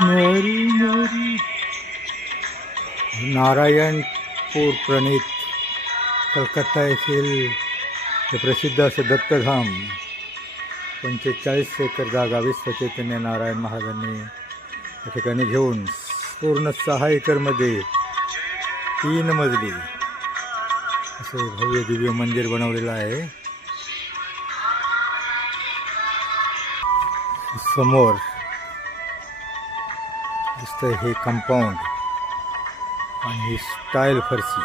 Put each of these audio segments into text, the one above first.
मोरी मोरी नारायणपूर प्रणित कलकत्ता येथील हे प्रसिद्ध असे दत्तधाम पंचेचाळीस एकर जागा विश्वचैतन्य नारायण महाराजांनी या ठिकाणी घेऊन पूर्ण सहा एकरमध्ये तीन मजली असे भव्य दिव्य मंदिर बनवलेलं आहे. समोर दिसतंय हे कंपाऊंड आणि ही स्टाईल फरशी.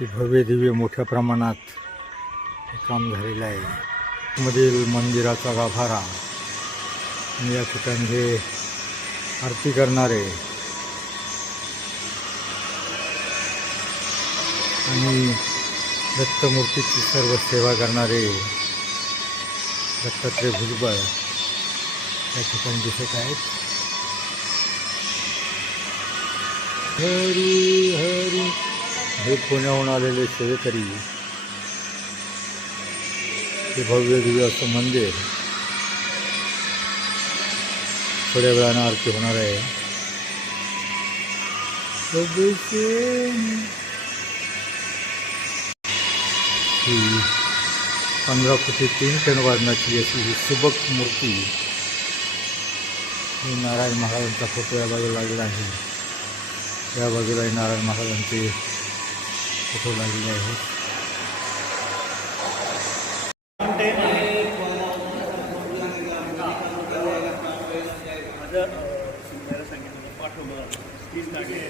ती भव्य दिव्य मोठ्या प्रमाणात हे काम झालेलं आहे. मधील मंदिराचा गाभारा. आणि या ठिकाणी हे आरती करणारे. आणि दत्तमूर्तीची सर्व सेवा करणारे दत्तात्रय भुजबळ या ठिकाणी दिसत आहेत. हरी हरी. हे पुण्याहून आलेले सेवेकरी हे भव्य दिव्य असं मंदिर. थोड्या वेळानं आरती होणार आहे. ही पंधरा कोटी तीन टन वजनाची अशी ही सुबक मूर्ती. ही नारायण महाराजांचा फोटो या बाजूला लागला आहे. या बाजूला नारायण महाराजांचे फोटो लागलेले आहेत सांगितलं पाठवलं. तीच गाडी आहे